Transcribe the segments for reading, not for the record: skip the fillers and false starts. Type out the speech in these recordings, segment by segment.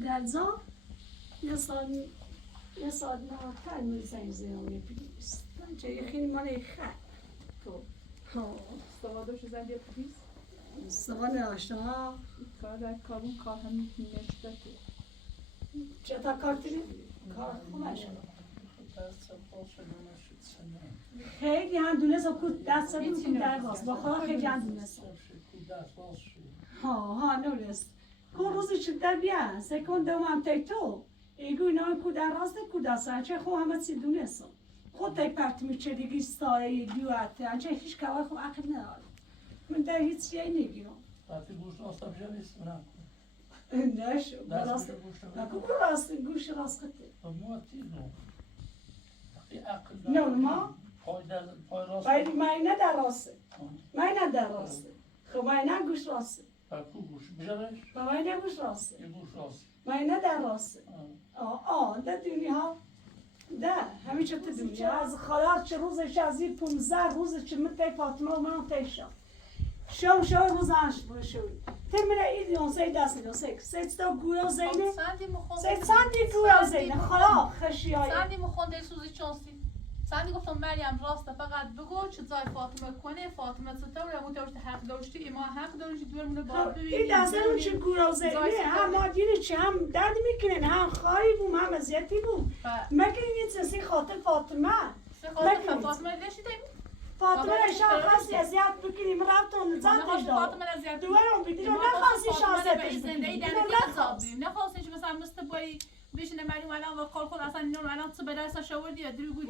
درزا یه سال نه تن زنگ زیانی بیست بچه خیلی مال خط تو استفادهش زنگ پلیس استفاده آشنا کار در کارون کار هم نشده تو چطور کار دیدی؟ کار خوبه شد خیلی هم دونست کود دست بود کود در باز با خدا خیلی هم دونست ها نونست کن روزی چه در بیان سکن دوام تیتو ایگو اینا کود در راست کود دستن چه خو همه سی دونست خود تک پرتمی چه دیگی سایه دیوته انچه هیچ کوای خو عقل نداره من در هیچ چیزی نگیرم وقتی گوشت آستا بشه نیست منم نشو راست نکو راست گوش راست کته ما تیزو نه ما پای راست باید ماینه در راسته ماینه در راسته خب ماینه گوش راسته کو گوش بجرش ماینه گوش راسته یه گوش راست ماینه در راسته در دنیا ده همین چه دنیا از خلاق چه روزش از این 15 روز چه من فاطمه و من تیشم شو روز آنش بشوی تمره ایدیون سی دست ایدیون سی تا گویا زینه سندی گویا زینه خلاق خشیایی سندی مخونده سوزی چانسی سندی گفتم مریم راسته فقط بگو چه زای فاطمه کنه فاطمه ستاره و تو حق داشتی ایما حق داشتی دورمونه بار ببینی این دسته اون چه گویا زینه هم مادیری چه هم درد میکنن هم خواهی بوم هم ازیتی بوم مکنین این سی خاطر فاطمه فاطمه داشتیم فاطمه شخصی ازیت بکنیم رفتون زندش دار دوارم بیدیم نخواستی شانستش بکنیم نخواستیش مثلا مستبایی بشینه مریم الان و خود اصلا اینو الان تو به دست شاوردی یا دروگو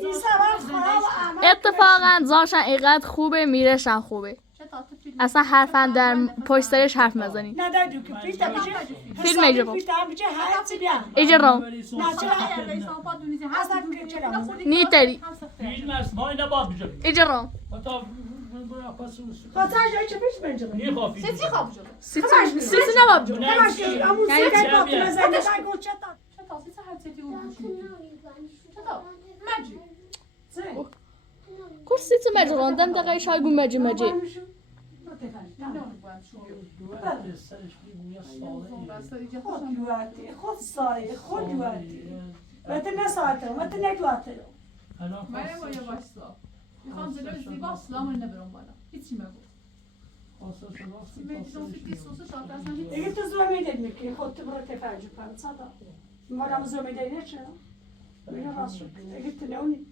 اتفاقا زاشن اینقدر خوبه میرشن خوبه اصلا حرفن در پشترش حرف مزنی نه در دوکه فیلتا بشه فیلم ایجا ایجا رو نیتری فیلم است ما اینا باید بجرم ایجا رو خاطر جایی چه پیش بنجرم نیه خواه سیتی خواب جلو سیسی نباب جو همش امون سیگای فاطمه زنده بگو چطور چطور سیتی هر سیتی اون چطور مجی کور سیسی مجران دم دقیقه شایگو مجی خود سایه خود جواتی وقتی نه ساعته وقتی نه جواته مریم و یه باشلا میخوام جلوی زیبا سلام رو نبرم بالا هیچی مگو دیگه تو زومیده میکنی خود تو برو تفرجو کنم صدا مالم زومیده نه چرا؟ میره راست شد دیگه تو نونی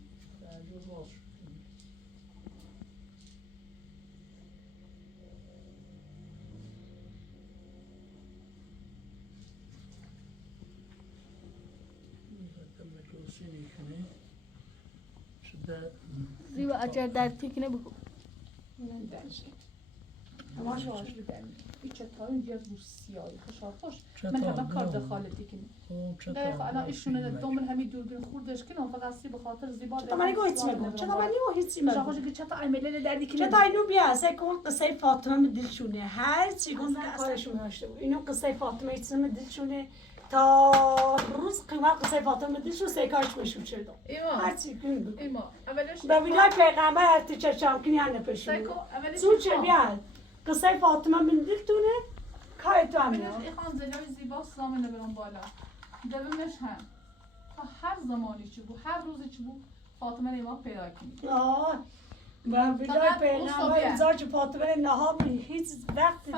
زیبا اجر در تیکنه بکن من درشه هماش واش بدم این چطور اینجا بوش سیاهی خوش من همه کار دخالتی کنی نه الان ایشونه دومن همین دوربین خوردش کنم فقط سی به خاطر زیبا چطور منی گویت میگم چطور منی گویت میگم خوش که چطور ایمیل دردی کنی چطور اینو بیا سکون قصه فاطمه دلشونه هر چی گفت کارشون داشته بود اینو قصه فاطمه ایتسم دلشونه تا روز قیمت قصه فاطمه دلشون سکارش بشود شد هر چی کنید ایما اولش ببینای پیغمبر هستی چشم کنی هنه پشون سو چه بیاد قصه فاطمه من دلتونه کار تو هم ایخان زلای زیبا سلام نبرم بالا دومش هم تا هر زمانی چی بود هر روزی چی بود فاطمه نیما پیدا کنید من بیدای پیغمبر ازاج فاطمه نها بینی هیچ وقتی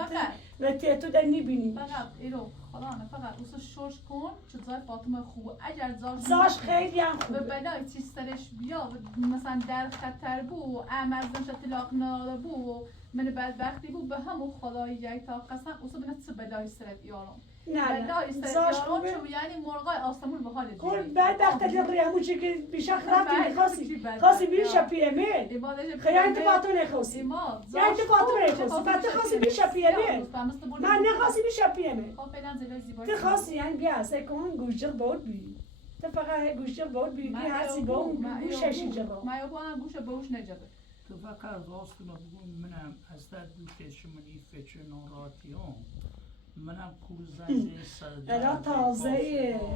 و تو در نبینی فقط ایرو خدا نه فقط اوسو شوش کن چه زای فاطمه خوبه اگر زاش خیلی هم خوبه به بلای چی سرش بیا مثلا در خطر بو امرزنش اطلاق ناده بو من بدبختی بو به همون خدای یک تا قسم اوسو بنا چه بلای سرت یارم نه زاش خوبه یعنی مرغای آسمون به حال دیگه بدبخت لیقری همون چی که بیشک رفتی خاصی بیش پیمه خیلی انت فاطمه نخواستی یا انت فاطمه نخواستی بعد خاصی بیش پیمه من نخواستی بیش پیمه تو خاصی یعنی بیا سکون گوشت بود بی تو فقط گوشت بود بی هرچی بود گوشش جبر ما یبونم گوش بهوش نجبه تو فقط راست کنم بگم منم از در گوشت شمانی فکر ناراحتیام منم کورزنده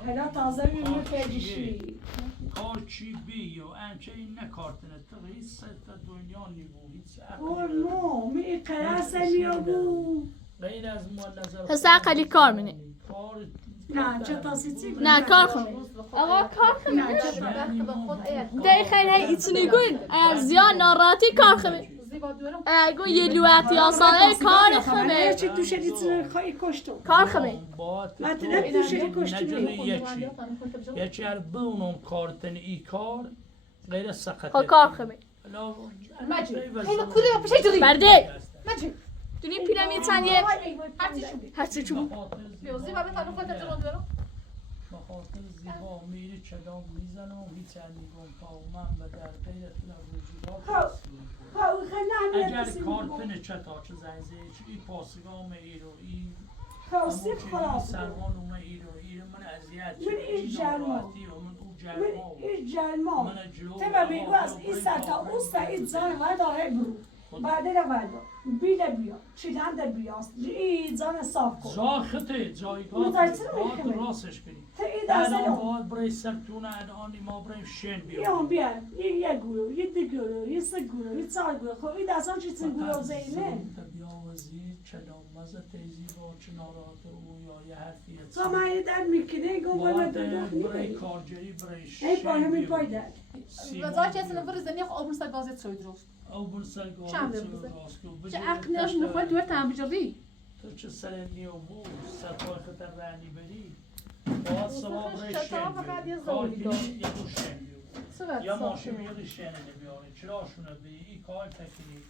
هلا تازه میفرجشی کار چی بیو انچه این نکارتنه تو هیچ تا دنیا نیبو هیچ نو می قرص میابو غیر از ما نظر پس عقلی کار منه. کار نه چه تاسیتی نه کار خمه آقا کار خمه دقیقا هی ایتونی گوین اگر زیاد ناراحتی کار خمه اگر گوین یه لوحتی آسانه کار خمه چی تو شدی چی خواهی کشتو کار خمه مطلب تو شدی کشتو یکی هر بونم کارتن ای کار غیر سقطه خب کار خمه برده دونی پیرمی چندیه هرچی چون بخاطر زیبا میری چدام میزنم هیچ نیگم تا من و در غیرت نبوجیبات اگر کارتن چتا چه زنزه ای پاسگام ایرو ای خواستی خراب سرمان اومه ایرو من اذیت من این جرمان من او جرمان من این جرمان من جلو تبا بگو از این ستا اون سعید زن ودا هی برو بعده رو ودا بیله بیا چیدن در بیاست این زن صاف کن زاخته جایگاه باید راستش کنی الان باید برای سرتونه الان ما برای شن بیام بیا یه گروه یه دو گروه یه سه گروه یه چهار گروه خب این دستان چی چی گروه زینه بیا وزیر چنان مزه تیزی با چنارات او یا یه حرفی تا من یه در میکنه گم باید برای کارجری برای شن ای پای همین پای در وزای چه سنفر زنی خو آبون سر گازت شوید روست او برسل گاهی شم چه بزن. راست چه عقلش نخواد دوار تنبیجاری تو چه سرنی و بود سرپای خطر رعنی بری باید سوا برای چطور شن فقط یه بیاری کار زوری کنی دار. یه دو شن بیاری یا ماشین بیاری شن نبیاری چرا شونه بی ای کار تکنی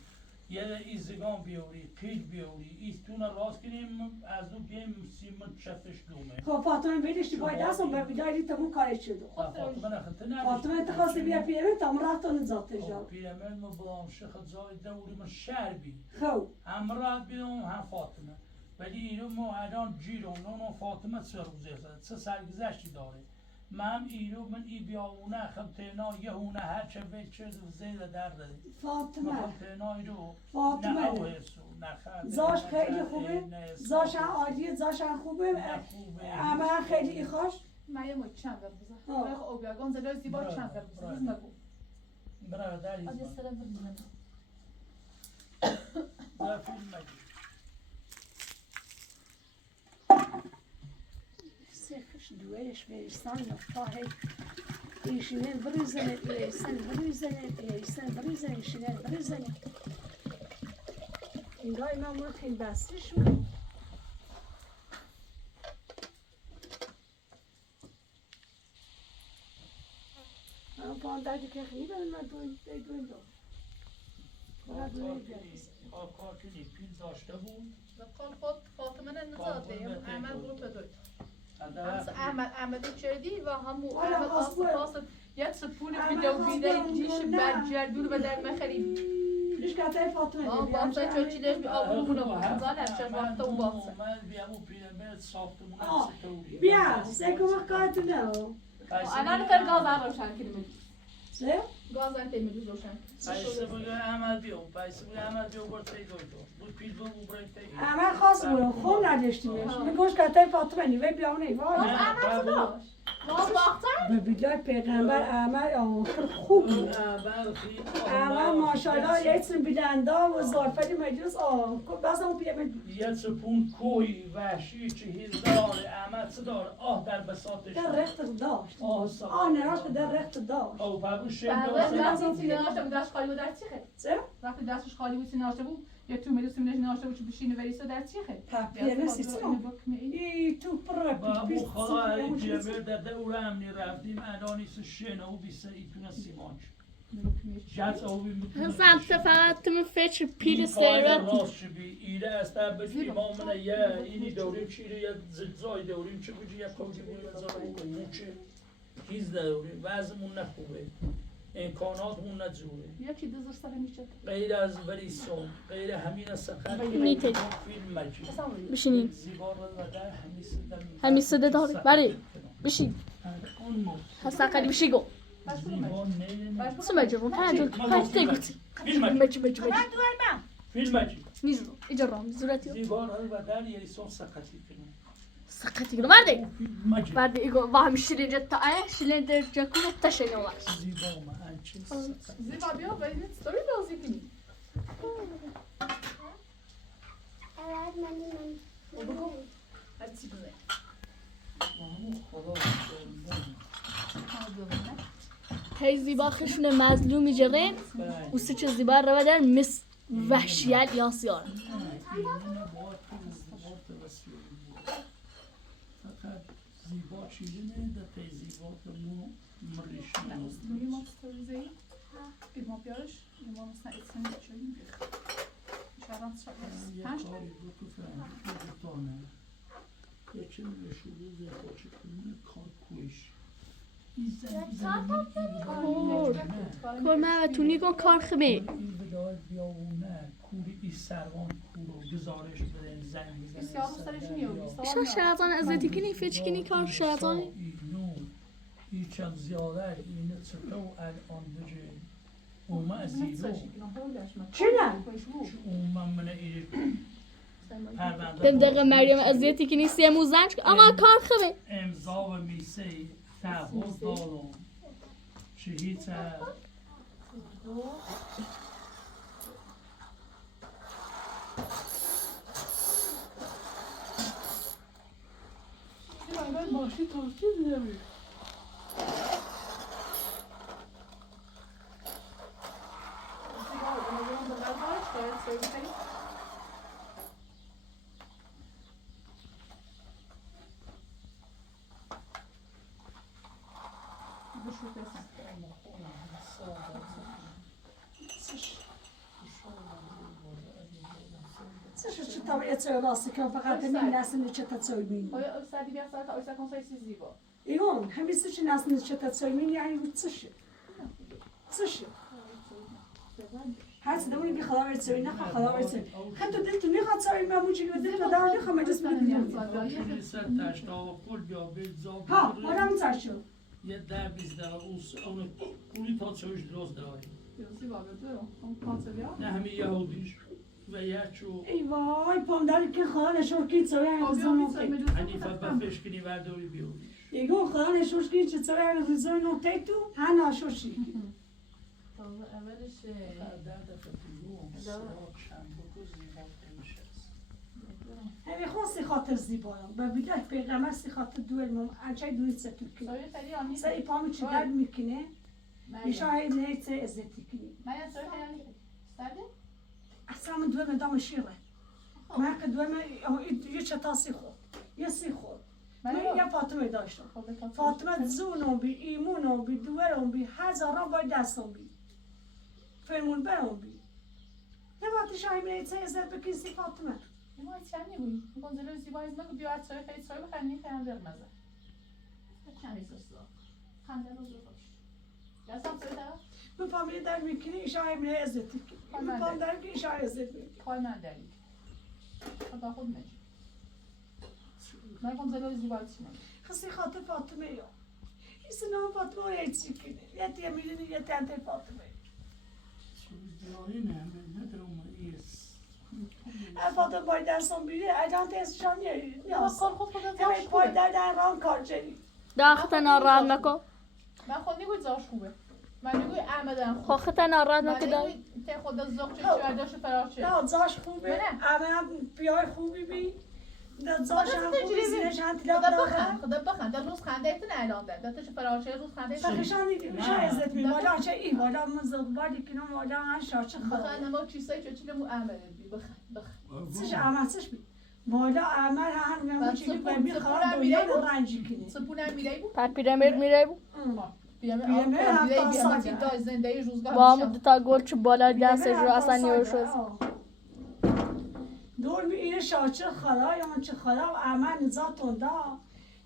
یه ایزگان بیاری پیل بیاری ایستون راست کنیم از اون گیم سیمت چفتش دومه خب فاطمه بیدشتی پای دستم به بیداری تمون کارش شد فاطمه نخطه نبیشت فاطمه انتخواست بیا پیرمن تا من رفتان ذاتش جا پیرمن ما بلام شخص زای دوری من شهر بی خب هم راد بیدم هم فاطمه ولی اینو ما الان جیرم نونو فاطمه سه روزه سه سرگذشتی داره من اینو من ای بیاونه خب تینا یه هونه هر چه به چه زیده در ده فاطمه خب تینا اینو فاطمه. نه اوهسو نه خد زاش خیلی خوبه زاش هم عالیه زاش هم خوبه اما خیلی خوش من یه موی چند در بزن برای خو اوبیاگان زلای زیبا چند در بزن نگو برادر از یه ایزمان سر بزنم در فیلم مگی سرخش دویش بیستان نفاهی ایشینه بریزنه ایسن بریزنه ایسن بریزنه ایشینه بریزنه این گاه من مورد خیلی بسته شد من پان دردی که خیلی من دوین دو کار کنی پیل داشته بود قال خود فاطمه نزاده احمد بود بدوید احمد احمد چردی و همو آره، احمد آصف یک سپون ویدیو بیده دیش برجردون و در مخریم دیش کتای فاطمه بافته چو چیلش بی آبرومونو بخزان افشار بافته و بافته من بیامو پیرمرد ساختمونه ستوری بیا سکو مخکاتو نو الان کار گاز روشن کنیم سه؟ گاز تیمیز روشن پیسه بگه احمد بیام پیسه بگه احمد بیام برد تی دویدو بود پیل بود برای تی اما خواست برو خون نداشتیمش میگوش کتای فاطمه نیوه بیامونه وای احمد داشت گاز باختن به بیدای پیغمبر احمد آخر خوب بود احمد ماشاءالله یه اسم بیدندا و زارفلی مجلس بس اون پیرمرد یه سپون کوی وحشی چهیز داره احمد چه داره آه در بساطش در رخت داشت آه سا نراش در رخت داشت او بابو شیم وقتی داشته سینه ناشته بود دست خالی بود در چی خیلی چه؟ وقتی دستش خالی بود سینه ناشته بود یا تو میدو سینه ناشته بود چه بشینه وریسا در چی خیلی پیرمرد سیستم ای تو پر بابو خواهی جبه در دوره امنی رفتیم الانیس شنه و بیسه ایتونه سیمانچ جز او بیمتونه فقط فقط تو فکر پیل این استریرات راست شبی ایره است بچ امامنا یه اینی دوریم چیره یه زلزای دوریم چه بجی یه کوچی بویم زارو موچه هیز دوریم وضعمون نخوبه امکاناتمون نجوره یکی دزر سر میشه غیر از وریسون غیر همین سخن میتید. فیلم مجید بشینین زیبا رو در همین صدا داره بله بشین اون مو هستا قلی بشی گو زیبا نه سو مجبون پنجون پنج تگوتی فیلم مجید مجب فیلم مجید نیجرو ایجا رام زورتی زیبا رو در یریسون سقطی کنیم سقطی گلو مرده فیلم مجید بعد ایگو واهم شیرین جتا اه شیرین در جکونه تشنی واش زیبا ما انچه زیبا بیا و این ستوری بازی کنی بگو هرچی بزنی هی زیبا خشون مظلومی جره و سه چه زیبا رو در مس وحشیت یا سیار فقط زیبا چیزی نه ده زیبا که مو مریش میگی ما ستوریزی ما بیارش ما مثلا ایتسن چیزی بیخ شرام شرام یه کاری رو تو فرنگی که بتانه یه چه نشوری زیبا چه کنه کار کویش کل تو نیگون کار خمی این بدای بیاونه کوری ای سروان کورو گزارش بده زنگ بسیار سرش نیوی شا شرطان ازدی کنی فچ کنی کار شرطان اینو ای چند زیاده اینه چطور الان بجه اومه ازیدو چی نه؟ اومه منه ای دم دقیقه مریم ازدی کنی سیمو زنج آقا کار خمی امضا و میسه تحول دارم شهیت ماشی ترکی نمی چه طبیعه چه راستی که فقط همین نسل چه تسویمین آیا سعدی بیا ساعت آیا سکن سایسی زیبا ایون همین چه نسل چه تسویمین یعنی چشه چشه هر چه دمونی بی خدا ورد سوی نخوا خدا ورد سوی خد تو دل تو نخواد سوی مموچی که دل تو دار نخوا مجلس بگیریم سر تشتا و پول بیا بید زاب ها آدم چشو یه در بیز در اون پولی تا چوش درست داری زیبا بدو اون پانسه بیا نه همین یهودیش و یه چو ای وای پام داری که خدا نشور که سوی روزا نوته حنیفه بفش کنی برداری بیاریش ایگون خدا نشور که چه سوی روزا نوته تو هن آشوشی اولش در دفعه بیرون سرات چند بکو زیبا نمیشه همین خواستی خاطر زیبایم و بیده پیغمبر سی خاطر دوئل مم انچه دوئل ستو کنی سایه تری آنی سری پامی چی درد میکنه ایشا های نیت ازدی کنی من یه سایه تری آنی سرده؟ اصلا من دوئل دام شیره من که دوئل یه چتاسی خورد یه سی خورد من یه فاطمه داشتم فاطمه زونم بی ایمونم بی دوئلم بی هزاران باید دستم بی فرمون برم بی نباید شاهی من نیت ازد بکنی سی فاطمه ما چنی بود میگم زلوی زیبا از مگه بیا سایه خیلی سایه بخرنی خیلی قرمزه چند سوسا خنده روز رو خوش یاسم سایه طرف بفهمی در میکنی ایشا های من ازدی کنی بفهم در که ایشا های ازد میکنی خواهی من داری خدا خود میگه من کن زلوی زیبا چی نمی خسی خاطر فاطمه یا ایسی نام فاطمه رو ایچی کنی یه تیه میدونی یه تنته فاطمه دیاری نه من ندارم ایس فاطمه باید دستم بیره الان تیزشان نیاز کار خود خودت همه زاش باید خوبه در ران کار جدی داخت ناراحت نکن من خود نیگوی زاش خوبه من نیگوی احمدم خوبه خوخت ناراحت من نکن نیگوی تی خود زاق چه چه عداش فراشه نه زاش خوبه نه. همه هم بیای خوبی بی نه زاش هم خوبی زینش هم تلاف خدا داره بخند خدا بخند در روز خنده ایتون اعلان ده داتش فراشه روز خنده ایتون تخشان دیدی میشه عزت می والا چه ای والا مزقباری کنم والا هم شاچه خدا بخند ما چیزایی چه چیزی مو احمد بی بخند سش عمل سش بی والا عمل هم نمو چیزی بی خواهد دنیا رو رنجی کنی سپونه میره بود پر پیرمرد میره بو بیامه هفته دای زندگی روزگار با همون دوتا گل چه بالا دستش رو اصلا نیوش دور می اینه شاچه خدا یا من چه خدا و عمل نزاتون دا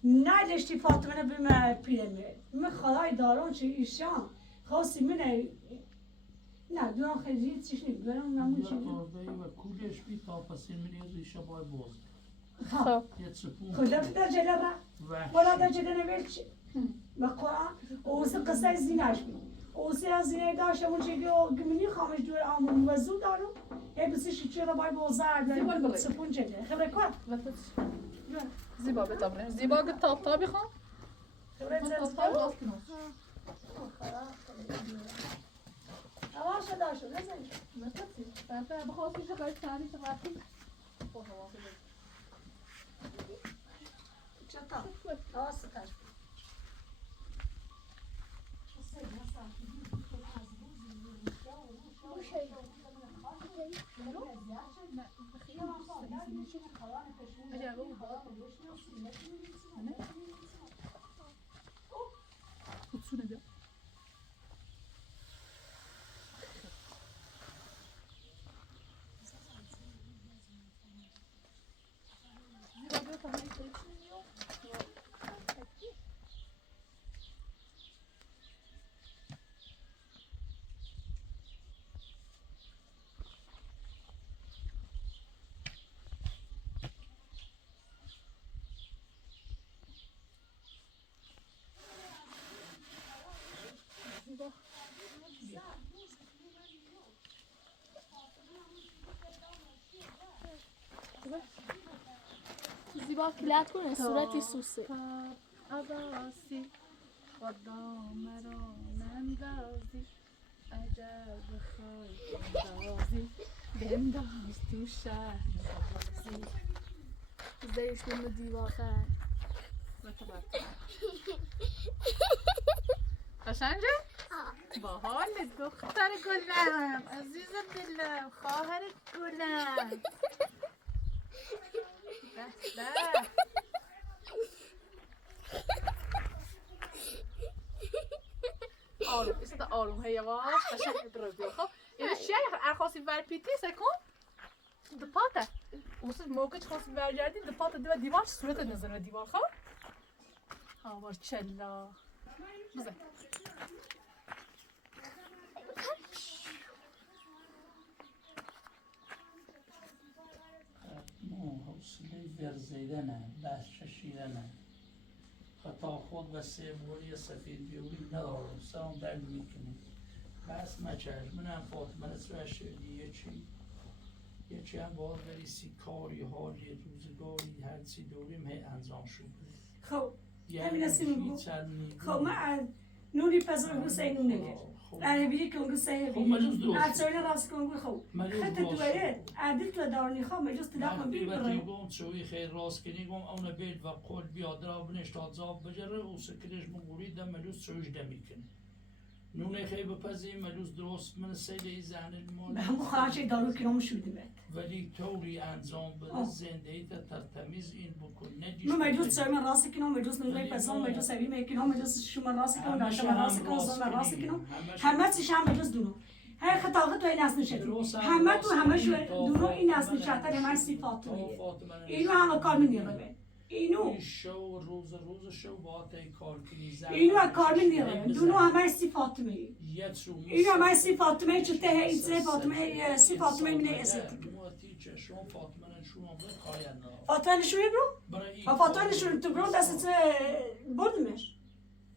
نداشتی فاطمه بیم پیرمرد من خدای دارم چه ایشان خواستی منه نه دوران خیلی چیش نیم دوران نمون چی نیم و کولش بی تا پسین منی ریشه بای باز خب یه چپون خدا در جده را ولا در جده نویل چی و قرآن اوسی قصه زینش بی اوسی از زینه داشتم اون چی گمینی خامش دور آمون وزو دارم هی بسیشی چی را بای بازار دارم سپون جده خبره کن زیبا بتابنه زیبا که تاب بخوام خبره تاب زد راست کنم هوا شده شد نزنی بخواستی چه خیلی سری چه وقتی چطور؟ آسه کار. زیبا کلت کنه صورتی سوسه عباسی خدا مرا نندازی عجب بخوای بندازی بنداز تو شهر زیش کنه دیوا خر قشنگه؟ باحال دختر گلم عزیز دلم خواهر گلم بله آروم ایسا دا آروم هی یواش قشنگ درو خب اینو چیه ارخواستی ور پیتی سکن دپاته اونسا موقع چه خواستی برگردی دپاته دو دیوار صورت نظر دیوار خب آوار چلا بزن حوصله ورزیدنه بحث شیرنه خطا خود و سیبوری سفید بیوری ندارم سرم درد میکنه بس مچش منم فاطمه نصر شدی یه چی هم باید بریسی کاری حالی روزگاری هرچی دوریم هی انجام شد خب همین هستیم بگو خب من نونی پزر گوسه نونه گیر عربی که گوسه هبی ارچاینا راست کنگو خب خط دوره عدل تو دارنی خب مجلس تداخل بیر برای گم شوی خیر راست کنی گم اون بیت و قول بیاد را بنشت آزاب بجره و سکرش مغوری دم مجلس شویش دمی کنی نونه خیلی بپزی مجلس درست من سیده ای زهن المال به همون خواهش دارو کنم شویده بید ولی طوری انجام بده زندگی تا تمیز این بکن نجیش من مجلس سر من راست کنم مجلس نونه پزم مجلس سوی میکنم مجلس شما راست کنم داشته من راست کنم زن راست کنم همه چیش هم مجلس دونو هر خطاقه تو این از نشدی همه تو همه شو دونو این از نشدتر همه صفات اینو همه کار میدیره اینو شو روز شو با تی کار کنی اینو کار میدیره دونو همه صفات می اینو همه صفات می چه ته این صفات می منه استی فاطمه نشوی برو فاطمه نشوی تو برو دست بردمش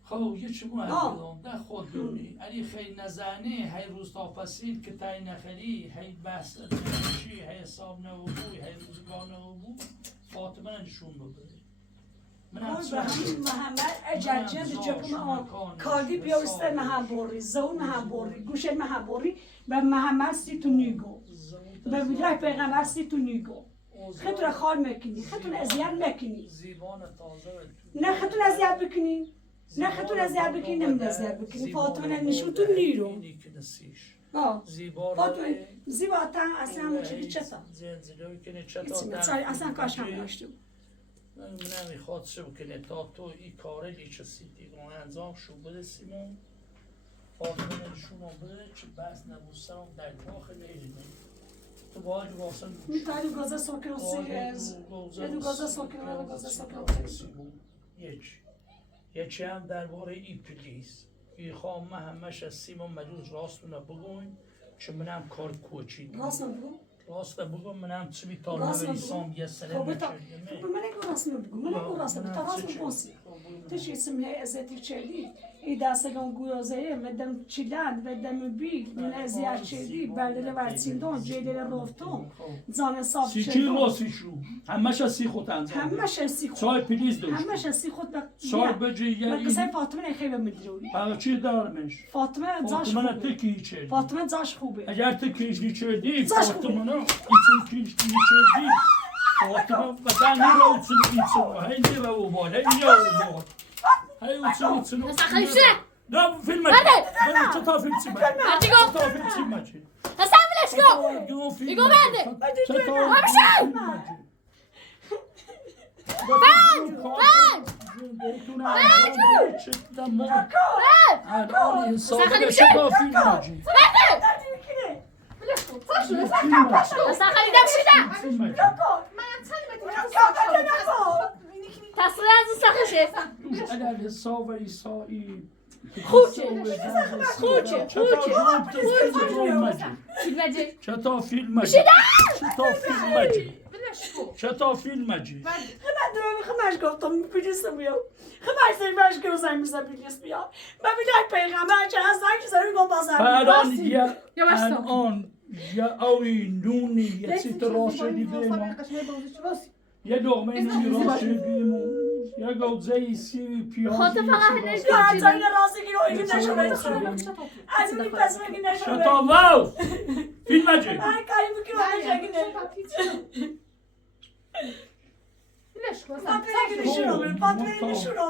خب یه چی مو هردم ده خود دونی علی خیلی نزنی هی روز تا پسید که تای نخری هی بحث نمیشی هی حساب نبوی هی روزگار نبوی فاطمه نشون ببری محمد اجرجه ده جکم آن کاردی بیارسته محبوری زون محبوری گوشه محبوری و محمد سی تو نیگو به ویدرای پیغمبر سی تو نیگو خطور خال میکنی خطور ازیاد میکنی نه خطور ازیاد بکنی نه خطور ازیاد بکنی نمید ازیاد بکنی فاطمه نشون تو نیرو فاطمه زیبا تا اصلا همون چی چطا اصلا کاش هم داشتم من نمیخواد شو کنه تا تو این کاره لیچه سیدی انجام شو بده سیمون فاطمه نشون بده چه بس نبوستم در داخل ایرانی تو باید واسه میتونی گازه ساکن سیز یه گازه ساکن یکی هم درباره این پلیس این خواه من همش از سیمون مجوز راستونه بگوین چه منم کار کوچی راست بگو منم چی بیتار نویسام یه سره میچردیم من نگو راست بگو من نگو راست بگو تا راست بگوسی تشی اسم ازتی چردی ای دستگان گویازه ودم چیلند ودم بیل من ازیار چردی بردل ورچیندون جیدل روفتون زان صاف چردی سی چی راسی شو همش از سی خود انجام همش از سی خود سای پلیس داشت همش از سی خود سای بجی من قصه فاطمه خیلی میدونی برای چی دارمش فاطمه زاش خوبه تکی چردی فاطمه زاش خوبه اگر تکیش چردی فاطمه نه ایتون کیش چردی فاطمه بدن نیروتون ایتون هی نیرو بال هی نیرو بال هی اوتون نسخه میشه نه فیلم چه تا فیلم چی هرچی گفت تا فیلم چی ماچی حسن بلش کن ایگو بنده حسن خریدم شیدم تصویر از سخشه اگر حساب ایسایی خوچه فیلمجی چطور فیلم مجی چطور فیلم مجی چطور فیلم مجی خمش گفتم پیلیس بیام خمش سیمش که وزن میزن پیلیس بیام ببینید پیغمبر چه هست زنگ زنی گم بازم الان یا اوی نونی یه چیت راشدی بیمون یه لغمه نونی راشدی بیمون یه گوزه سی پیازی خاطر فقط هنش یا زنگ راستی که روی نشونه خورم از اونی پس بگی نشونه چطور واو فیلم مجی هر کاری بکی رو فاطمه نشونه فاطمه نشونه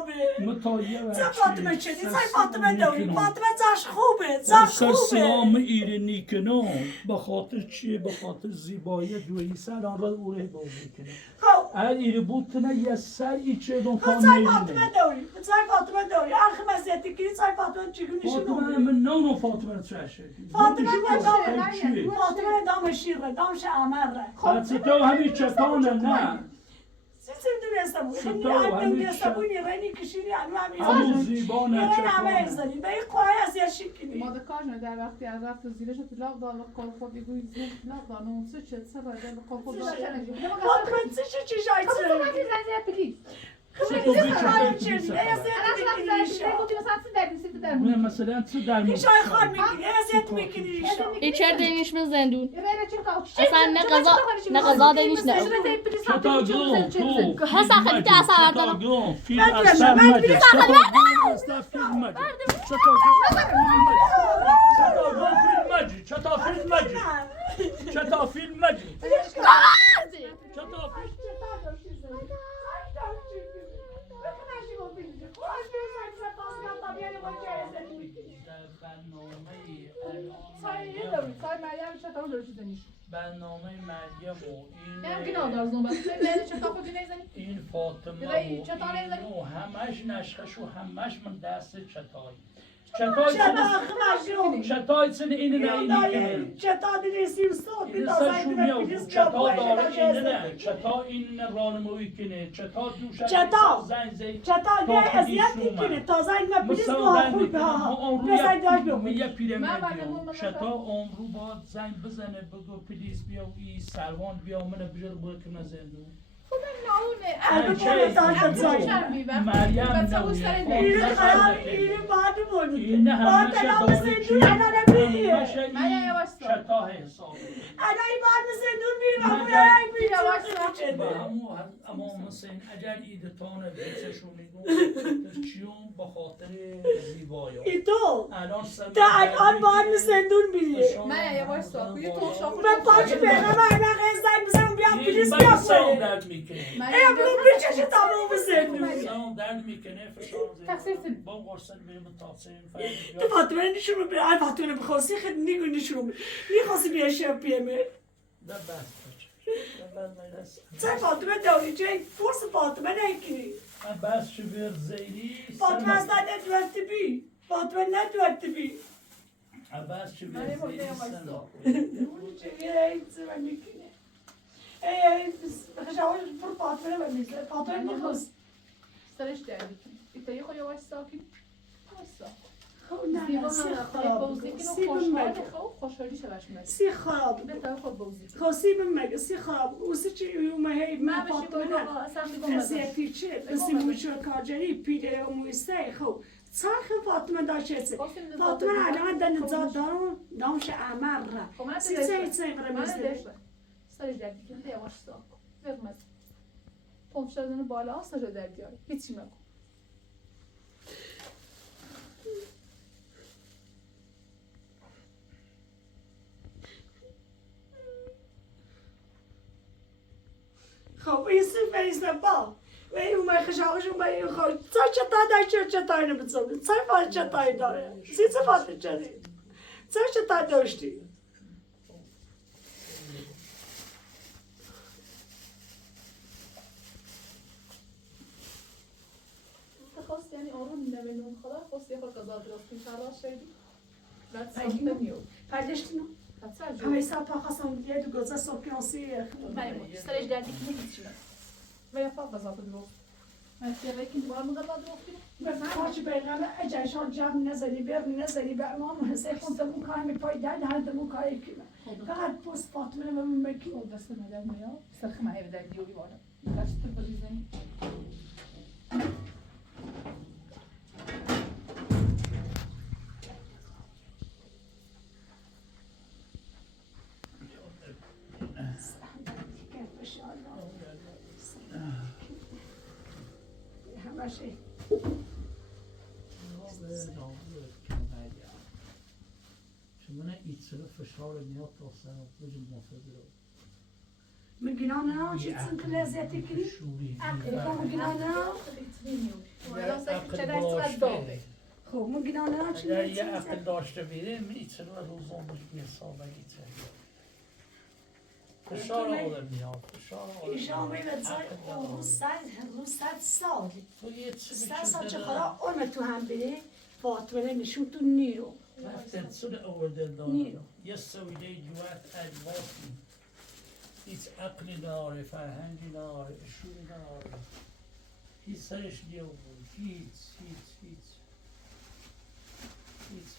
متایه زن فاطمه چه زن فاطمه دوری فاطمه زش خوبه زش خوبه سلام ایرانی کنم به خاطر چیه به خاطر زیبایی دوی سر آن را اوره بازی کنه خب اگر ایره بود تنه یه سر ایچه دون تا زن نیرینه فاطمه دوری زن فاطمه دوری هر خمسیتی که زن فاطمه چگونه فاطمه نشونه من نونو فاطمه چشه فاطمه چیه؟ فاطمه دام شیره دامش امره خب تو همین چپانه نه سیستم دونستم خیلی تو عادت همین دونستم بودی رنی کشیدی همه همون زیبانه همه چپانه ایزدی به این قرآن از یه شکلی ما دکار در وقتی از رفت و زیرش تو لاغ دار کار خود دیگوی زیر لاغ دار نون سه چه سر در کار خود دار فاطمه چه چیزایی نه مثلا تو در شای خان میگیری ازیت میگیری ای چر دینیش من زندون اصلا نه قضا دینیش نه چطور گون تو حسن خیلی اصلا چطور اردارم گون فیلم اصلا مجه چطور گون اصلا فیلم مجه چطور گون فیلم مجه چطور فیلم مجه چطور فیلم مجه چطور برنامه مریم و این فاطمه و این و همش نشخش و همش من دست چطایی چطای چنه اینه نه اینی کنه چطا دیدی صوت اینسا شومیه و چطا داره اینه نه چطا این رانموی کنه چطا دوشه چطا؟ زنگ زی چطا بیا اذیت میکنه تازه این پلیس با خوب ها بزن داشت بخون یه پیرمردیون چطا عمرو باید زنگ بزنه بگو پلیس بیا و این سروان بیا منه بجر بکنه زندون مریم این خراب این بعد بودی این همه داره چی چطا حساب انا این بعد زندون میرم اونایی بیرم اما حسین اگر ایدتانه بیتشو میگون چیون با خاطر زیبایی ای تو الان تا الان بعد زندون میری من یواش ساکو یه تو شاخو من پاچ پیغمبر من زنگ بزنم بیام پلیس این بیام سام درد میکنه ای برو بچش تمام زندون سام درد میکنه فشار تقصیر زیر با قرصن بریم تاثیر تو فاطمه نشون رو بیر ای فاطمه بخواستی خیلی نیگو نشون رو بیر میخواستی بیای شب پیمه چه فاطمه داری چه فرس فاطمه نگیری بس شبیر زیری فاطمه از ندوستی بی فاطمه ندوستی بی بس شبیر زیری سنا چه ای چه میکنه ای خشاوش پر فاطمه بمیزه فاطمه میخواست سرش دردی ایتا یه خو یواش ساکی خب نه سی خراب خوشحالی شدش مگه سی خراب بهتر خود بوزی خب سی مگه سی خراب اوسی چی اومه هی من فاطمه نه اصلا میگم ازیتی چه اسی موچو کاجری پیده و مویسته خب ساخ فاطمه داشته فاطمه الان دن زاد دامش عمر را سی چه برمیزده سرش دردی کنه یواش ساکو بفرمایید پمپ شدن بالا سرش دردی های هیچی نکن فریسته با و این اومه خشاوشون با این خود چه چطور چطور نمی‌زنی چه فال چطور داره چه فال چطوری چه چطور داشتی خواست یعنی آروم نمیدونم خدا خواست یه خود قضا درست کنی شرلا شدی بعد ساخته میو پردشتی نو همه ساپا خواستم یه دو گذا سوپیانسی بله سرش دردی که نمیتونم و یا فاق قضا درست من سیاره که دوباره مقضا درست کنم بفرماش بیغمه اجایشان جمع نزنی برمی نزنی به امام حسین خون دمون کار میپای دل هر دمون کاری کنه فقط پوست فاطمه نمون بکی او دست مدر میاد سرخ معه به دردی اوی بارم دست تو بریزنی همشه شمونه ایتسره فشار میاد تا سر بجم مفضل مگنانه چی سنت لذتی کری؟ شوری مگنانه خب مگنانه چی اگر یه عقل داشته بیره ایتسره روزانش یه ساله ایتسره فشار آدم میاد فشار آدم ایشان بیوید زای روز 100 سال تو یه چی 100 سال چه خدا علم تو هم بره فاطمه نشون تو نیرو رفتن سر آورده داره یه سویده جوات ادواسی هیچ عقلی داره فرهنگی داره شوری داره هیچ سرش دیو بود هیچ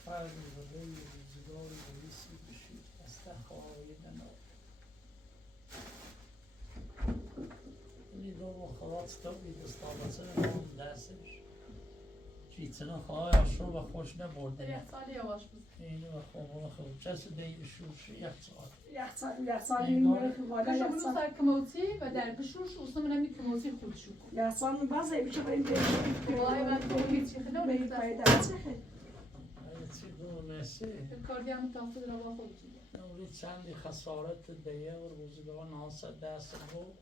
فرقی بوده روزگاری بولیسی بشید استخواهی دنار این دو خلاص تو بیدستانسه نام دستش چیتنا خواهش رو و خوش نبرده یه سالی یواش بود اینو و خوب چست دیگه شورش یک سال میمونه که والا کشو یک بلو سال سر کموتی و در بشورش اوستا منمی کموتی خود شو یک سال میبازه بیچه بریم والله من توقیت چی خیلی بریم پای در چه خیلی چی دونسته کاردی هم تاخت در آقا خود چیده نوری چندی خسارت دیگه و روزگاه ناسد دست بود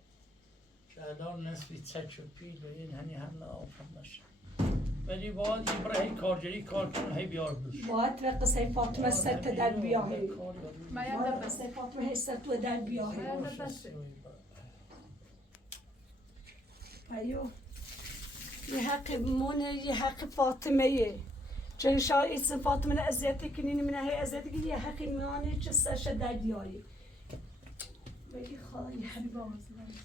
که الان نصفی چک و پیل و این هنی هم نافهم نشه ولی باید این برای کارجری کار کنه هی بیار بش باید به قصه فاطمه ست در بیاهی مایم باید در قصه فاطمه ست در بیاهی ایو یه حق مونه یه حق فاطمه یه چون شاید اسم فاطمه نه ازیتی کنین منه هی ازیتی کنین یه حق میانه چه سرش در بیاهی به این خواهی حبیب آمد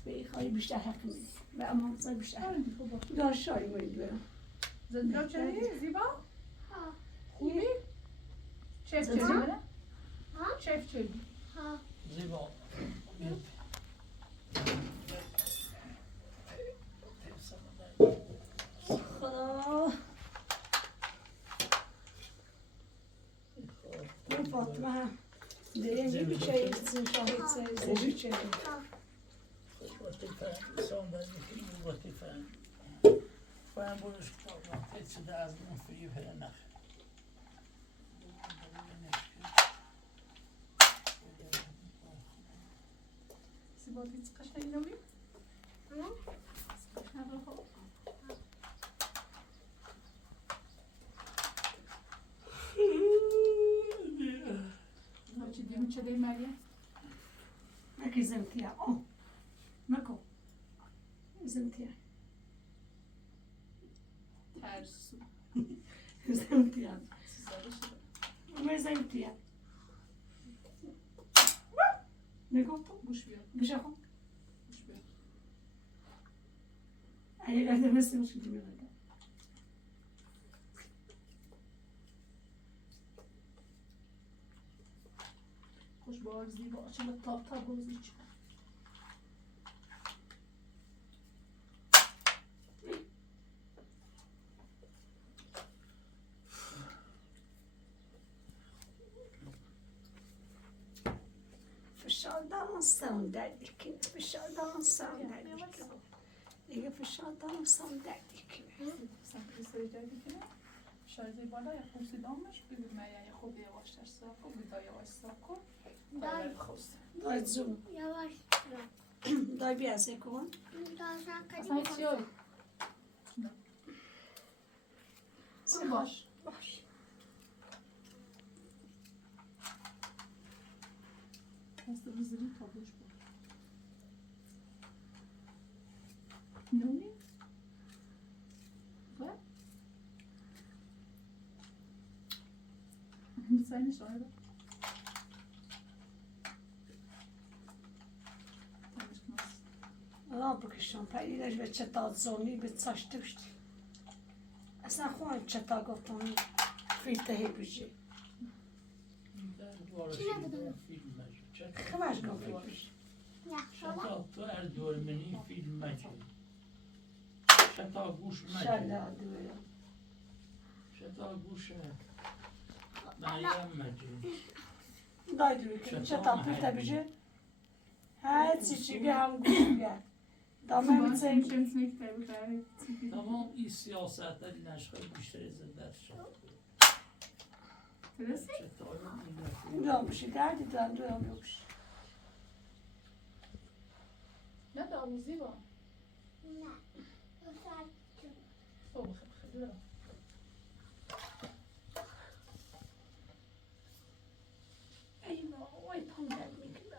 به این خواهی بیشتر حق میده به امام زن بیشتر حق میده دار شایی باید برم زندگی چه زیبا؟ خوبی؟ شف چه زیبا؟ زیبا؟ شف چه زیبا خدا این فاطمه دیگه بیچه ایستین شاهد سه بیچه وقتی فهم سام باید میکنی وقتی فهم فهم بودش کار هیچ ده از اون فیه پر نخ زیبا دیت قشنگی نمی؟ چی دیم چه دیم مریم؟ مکی زمتیه مکو زمتیه ترسو زمتیه سیزاره شده ما زمتیه نگو تو گوش بیاد بشه خون گوش بیاد اگه قدر مثل مشکل میاد خوش بار زیبا چه تاب تاب روزی چه فشاردان سان دردی کنه فشاردان سان دردی کنه دیگه فشاردان سان دردی کنه سنگی سری دردی کنه شارزی بالا یا خوبسی دامش بگیر من یا خوب یواش تر صاف کن بیدا یواش صاف کن دای خوست داید زون یواش دای بیازه کن اصلا هیچ یاری باش باش Hast du diese Lied vorgespielt? Noni? Was? Das ist eine Scheibe. الله بکشم پیدش به چتا زونی به چاشته بشتی اصلا خواهیم چتا گفتم فیلته هی بجی فیلم مجید خمش گفت فیلت بجی شتا تو اردور منی فیلم مجید شتا گوش مجید شله دویرم شتا گوش مریم مجید دای دوی کنی چتا فیلته بجی هر چی بیا هم گوش بیا دامه میتونیم Schönes nicht, der تمام این سیاست در این اشخاص بیشتر زنده شد Interessant. شتا این دام بشی دردی دارم دوام بشی Ja, da muss ich war. Oh, خیلی. ای وای پام درد میکنه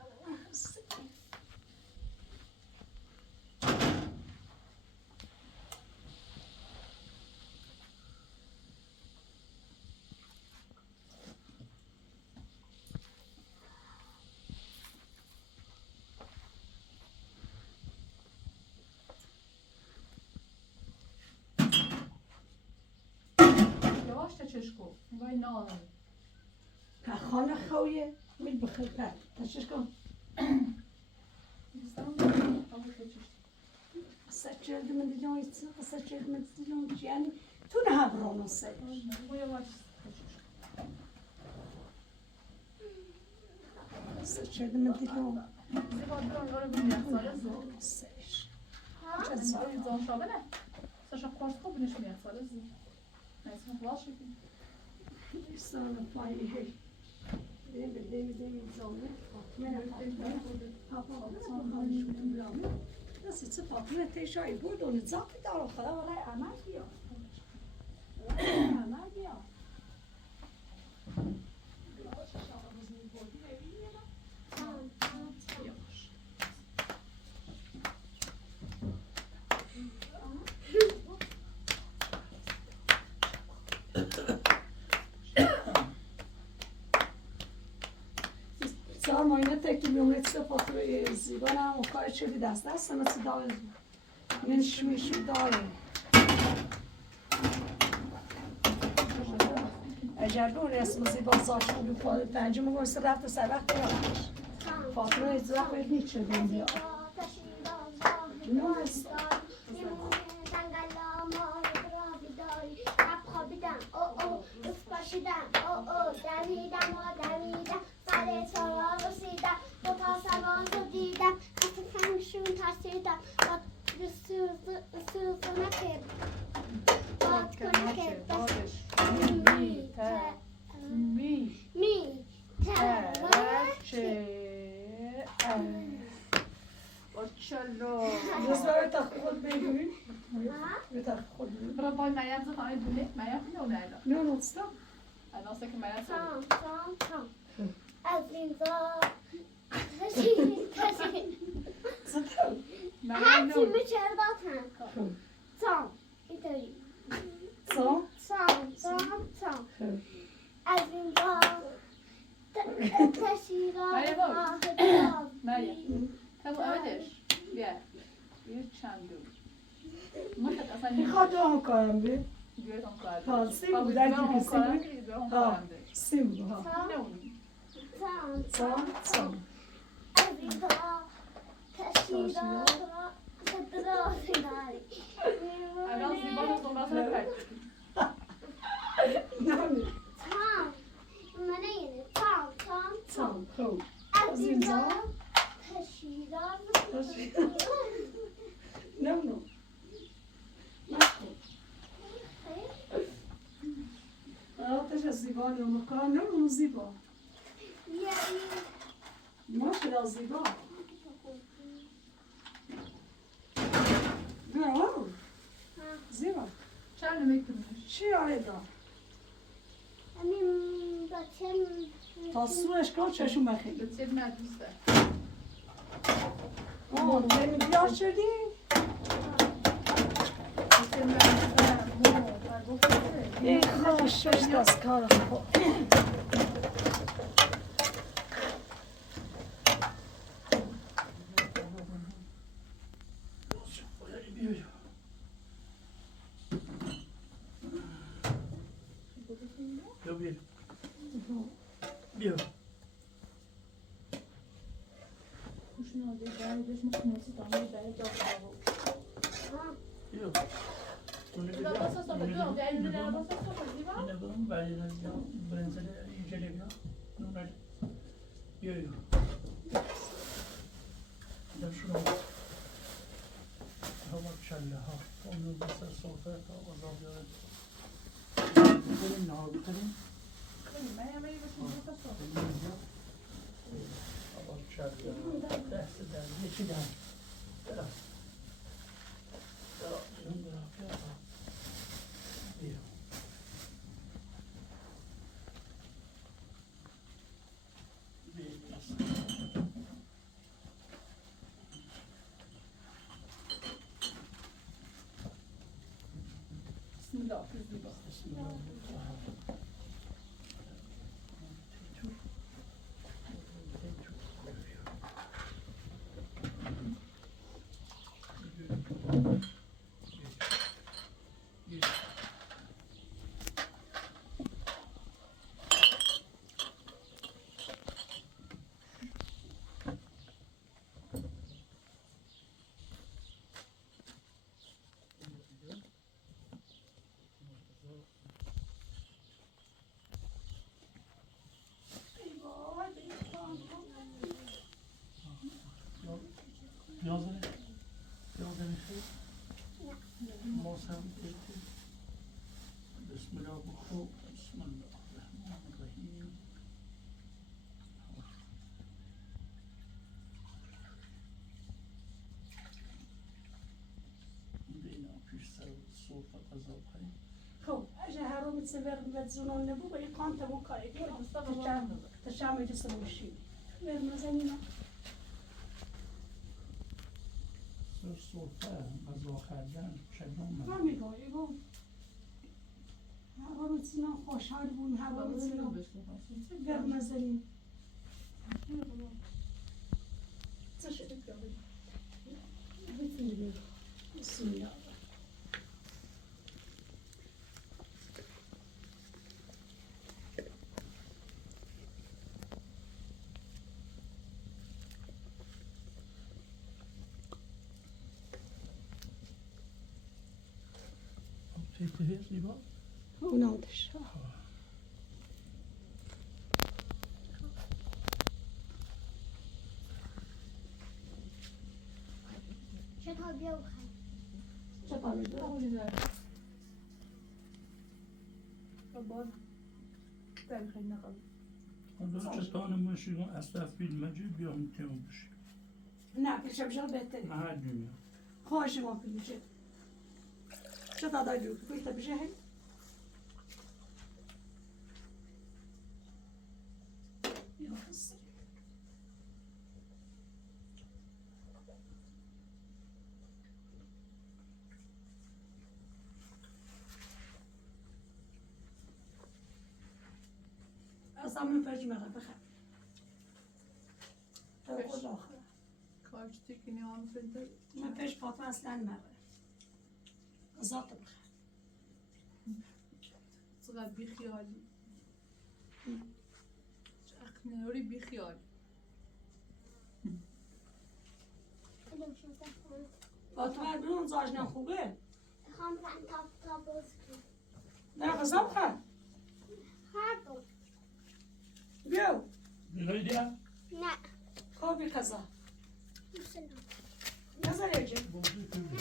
Yavaş da çeşko. Vay ne alalım. که خانه خویه میل بخیر پر تشش کن سچرد من دیدم ایتسی سچرد من دیدم یعنی تو نه هم رانو سر Bu yavaş. سچرد من دیدم Ziva duran gara bilmiyor. Sarız. رانو سرش چه Sarı زار zanşa bana. Saşa korsko binişmiyor. Sarız. Neyse, vaş şekil. سان پایی هی دمی زامه پاپا خانش کتون برامه دستی چه پاپونه تیشایی بود اون زاکی دارو خدا ولای عمل بیا عمل بیا سال ماینه تکی میومد سه پاتر زیبان هم و کار چلی دست هم مثل داره نشمیشو داره اگر دون اسم زیبان ساشو بپاده پنجم گوست رفت سبق دیارش پاتر از وقت باید نیچه دون بیا نون است سر سوار رسیدم دو تا سوار رو دیدم حتی کمشون ترسیدم باد سوزو نکرد باد کنکرد می Maşallah. روز برای تخت خود بگوی به تخت خود بگوی برا بای مریم زد آنه دونه مریم نه اونه ایلا. نه نوستا انا سکه مریم تام سد. تام تام از اینجا کشید زدم مریم هرچی نه. میچردا تن تام اینطوری سام تام از اینجا مریم تشیرا مریم. تبو اولش. بیا. یه چند دو. ما خد اصلا میخواد دو کنم بی بیاید آن کار. ها سیم بود اگه که سیم بود ها ها. سیم بود ها نه اونی. سام سام از اینجا تشیرا الان زیبا رو دنبال کرد. نه تام من اینه تام سام خوب از اینجا تشیرا نه نه نخون آتش از زیبا نمکان نه اون زیبا ماشاءالله زیبا Ben de mektubum. چی آیدا؟ همین بچه تا سوش کن چشم بخیر. Götürdüm elbise. آه بینی بیار شدی؟ Götürdüm elbise. ای خوش از کار خود. بیا بیا بیا Kuşun aldığı değerli makinesi tamamı değerli cevabı. بیا اونو Bir daha بیا basa sonra diyorum. Değerli değerli basa sonra değil mi? اینو برام بعدی از برنزل اینجوری بیا نون بیا بیا بیا شروع هوا چله ها اونو بس سوفه تا وضع بیاره بریم نهار بکنیم Ben yemeği başına basa sonra. هوا چله دست در یکی در برا برا جون برا بیا بیا Bismillah. Bismillah. بسم الله یازده خیلی ما هم دیدیم بسم الله بخو بسم الله الرحمن الرحیم دینا پیش سر صوفه قضا کنیم خب اجا هرون سفر بتزونون نبو با یک کانت مو کاری تشام جسم وشی برمزنینا سر صوفه قضا کردن چنان من میگم ایگو هرون سینا خوشحال بون هرون سینا برمزنی Co się tak robi? بسم الله تیتهی زیبا اونم دشتا چطور بیا بخیر چه پالی دو؟ Tamam güzel. Baba. Ben خیلی نقل. اون چطان مشیگون اصلا فیلم مجی بیام تیم بشی نه پیشم شل بهتری هر دنیا خوش ما پیشه چه دادای بیو پیش تا پیشه هی یا خسر اصلا من فرج مغرب بخیر تا خود آخر Kaç tekini hanımefendi. من پیش فاطمه اصلا مغرب ذات بخیر Sıra bir خیالی. Aknori bir خیال. فاطمه ببین زاجنا خوبه میخوام تا باز کنم نه غذا بخیر هر دو بیو بیایی دیا نه خوبی غذا دوست ندارم. نظر یکی بوزی کنی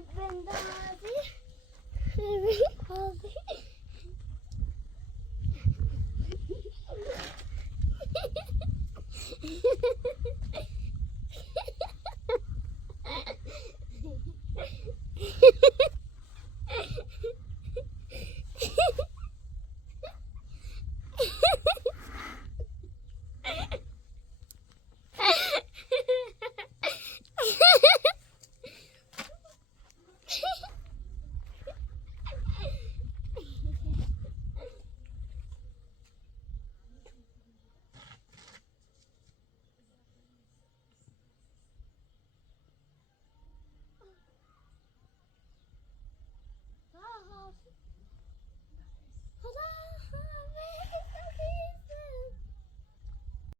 بنداز